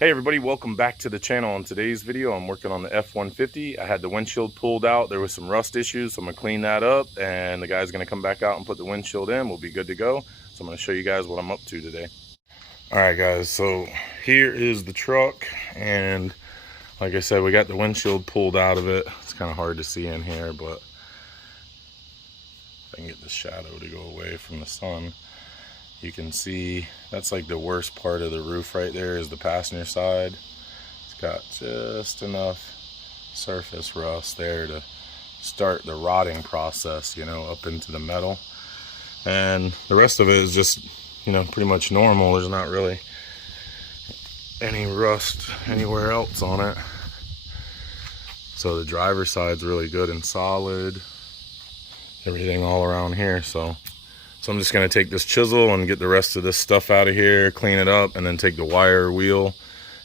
Hey everybody, welcome back to the channel. On today's video, I'm working on the F-150. I had the windshield pulled out. There was some rust issues, so I'm gonna clean that up, and the guy's gonna come back out and put the windshield in. We'll be good to go. So I'm gonna show you guys what I'm up to today. All right guys, so here is the truck, and like I said, we got the windshield pulled out of it. It's kind of hard to see in here, but if I can get the shadow to go away from the sun, you can see that's like the worst part of the roof right there is the passenger side. It's got just enough surface rust there to start the rotting process, you know, up into the metal. And the rest of it is just, you know, pretty much normal. There's not really any rust anywhere else on it. So the driver's side's really good and solid. Everything all around here, so I'm just going to take this chisel and get the rest of this stuff out of here, clean it up, and then take the wire wheel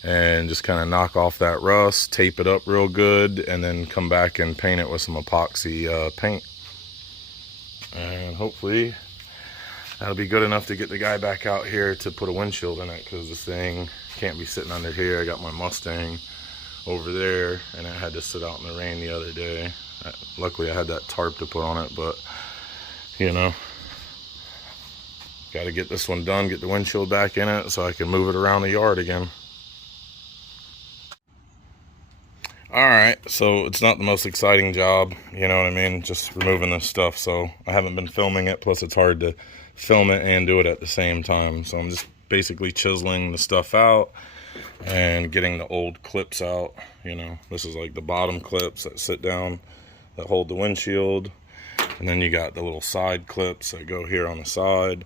and just kind of knock off that rust, tape it up real good, and then come back and paint it with some epoxy paint. And hopefully that'll be good enough to get the guy back out here to put a windshield in it, because this thing can't be sitting under here. I got my Mustang over there, and it had to sit out in the rain the other day. Luckily I had that tarp to put on it, but you know, got to get this one done, get the windshield back in it so I can move it around the yard again. Alright, so it's not the most exciting job, you know what I mean, just removing this stuff. So I haven't been filming it, plus it's hard to film it and do it at the same time. So I'm just basically chiseling the stuff out and getting the old clips out. You know, this is like the bottom clips that sit down that hold the windshield. And then you got the little side clips that go here on the side.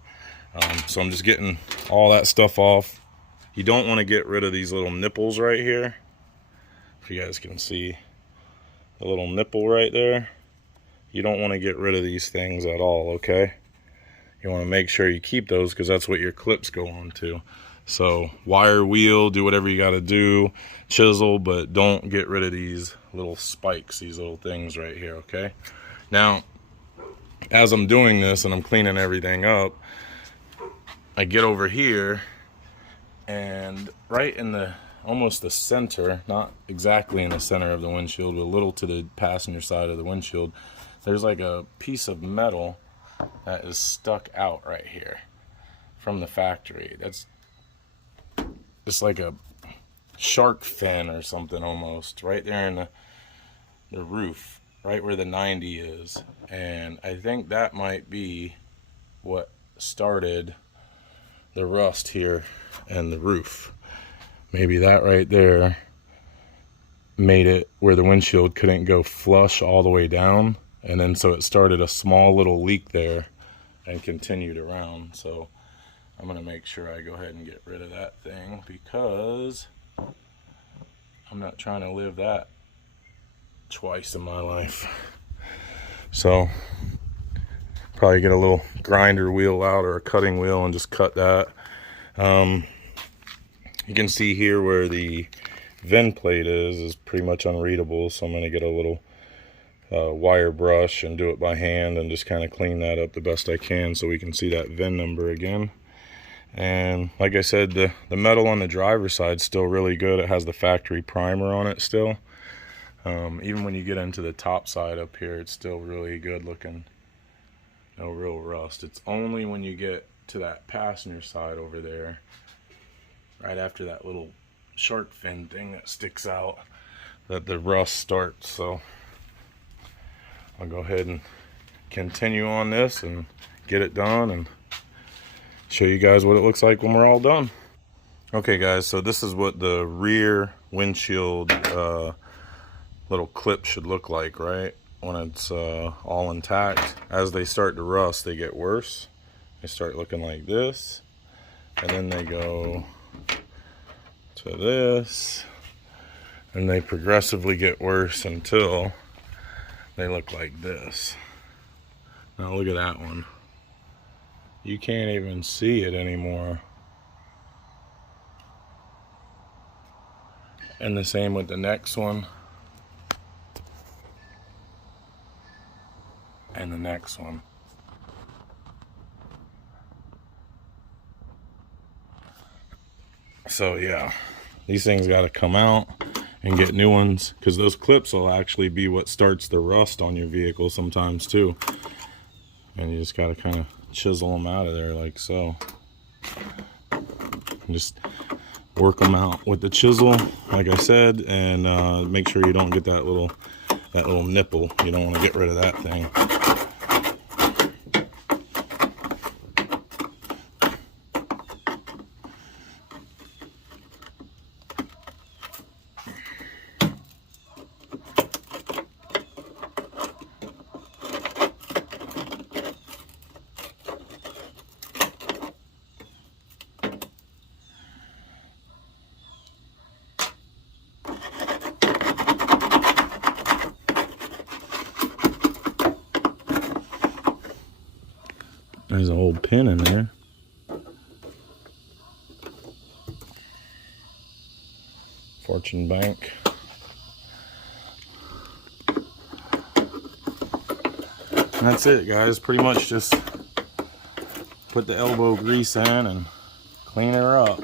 So I'm just getting all that stuff off. You don't want to get rid of these little nipples right here. If you guys can see the little nipple right there, you don't want to get rid of these things at all, okay? You want to make sure you keep those, because that's what your clips go on to. So wire wheel, do whatever you got to do, chisel, but don't get rid of these little spikes, these little things right here, okay? Now, as I'm doing this and I'm cleaning everything up, I get over here, and right in the almost the center, not exactly in the center of the windshield, but a little to the passenger side of the windshield, there's like a piece of metal that is stuck out right here from the factory. That's just like a shark fin or something almost, right there in the roof, right where the 90 is. And I think that might be what started the rust here and the roof. Maybe that right there made it where the windshield couldn't go flush all the way down, and then so it started a small little leak there and continued around. So I'm gonna make sure I go ahead and get rid of that thing, because I'm not trying to live that twice in my life. So probably get a little grinder wheel out or a cutting wheel and just cut that. You can see here where the VIN plate is pretty much unreadable, so I'm going to get a little wire brush and do it by hand and just kind of clean that up the best I can so we can see that VIN number again. And like I said, the metal on the driver's side is still really good. It has the factory primer on it still. Even when you get into the top side up here, it's still really good looking. No real rust. It's only when you get to that passenger side over there, right after that little shark fin thing that sticks out, that the rust starts. So I'll go ahead and continue on this and get it done and show you guys what it looks like when we're all done. Okay guys, so this is what the rear windshield little clip should look like, right? When it's all intact. As they start to rust, they get worse. They start looking like this, and then they go to this, and they progressively get worse until they look like this. Now look at that one. You can't even see it anymore. And the same with the next one. And the next one. So yeah, these things got to come out and get new ones, because those clips will actually be what starts the rust on your vehicle sometimes too. And you just got to kind of chisel them out of there like so. Just work them out with the chisel, like I said, and make sure you don't get that little nipple. You don't want to get rid of that thing. There's an old pin in there. Fortune Bank. And that's it, guys. Pretty much just put the elbow grease in and clean her up.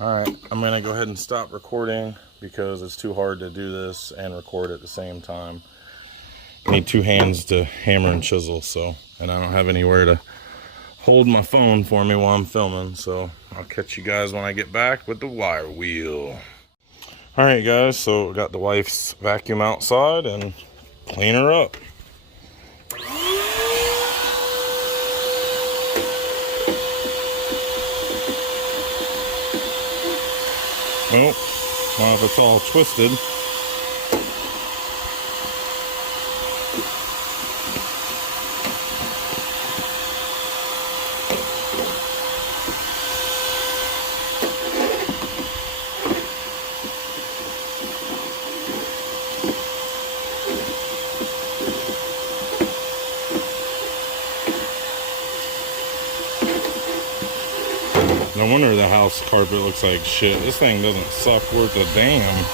Alright, I'm going to go ahead and stop recording because it's too hard to do this and record at the same time. I need two hands to hammer and chisel, and I don't have anywhere to hold my phone for me while I'm filming, so I'll catch you guys when I get back with the wire wheel. Alright guys, so got the wife's vacuum outside and clean her up. Well, not if it's all twisted. No wonder the house carpet looks like shit. This thing doesn't suck worth a damn.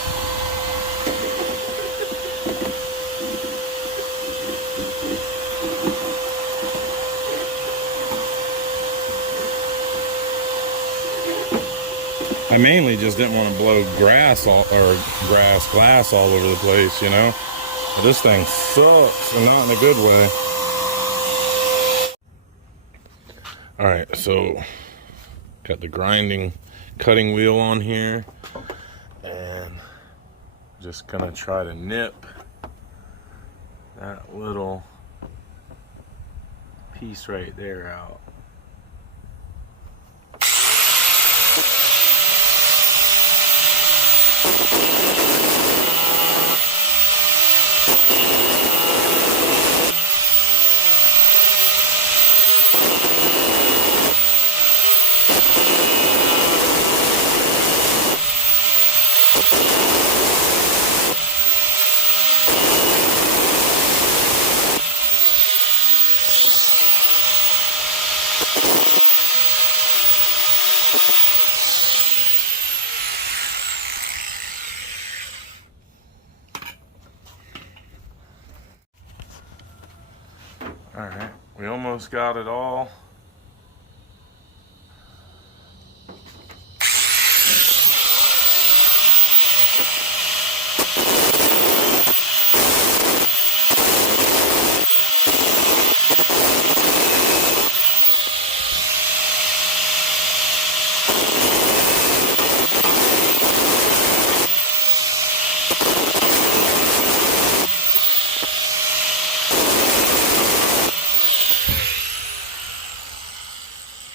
I mainly just didn't want to blow glass all over the place, you know. But this thing sucks, and not in a good way. All right, so got the cutting wheel on here, and just gonna try to nip that little piece right there out. All right, we almost got it all.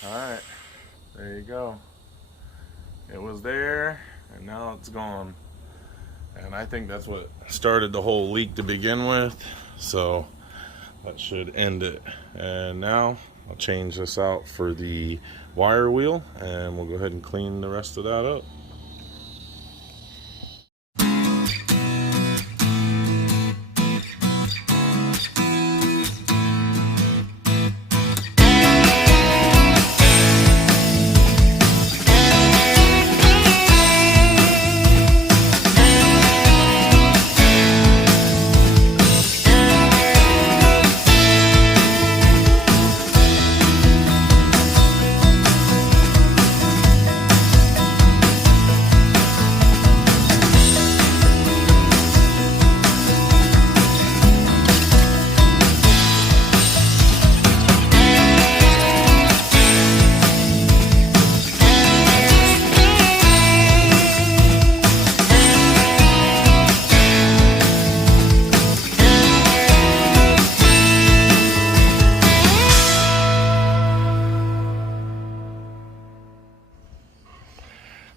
Alright, there you go. It was there, and now it's gone. And I think that's what started the whole leak to begin with, so that should end it. And now I'll change this out for the wire wheel, and we'll go ahead and clean the rest of that up.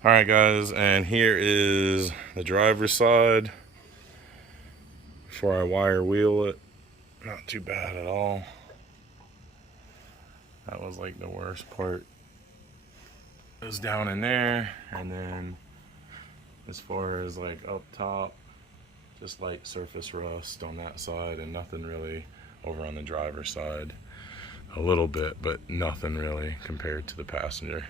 All right, guys, and here is the driver's side before I wire wheel it. Not too bad at all. That was like the worst part. It was down in there, and then as far as like up top, just light surface rust on that side, and nothing really over on the driver's side. A little bit, but nothing really compared to the passenger.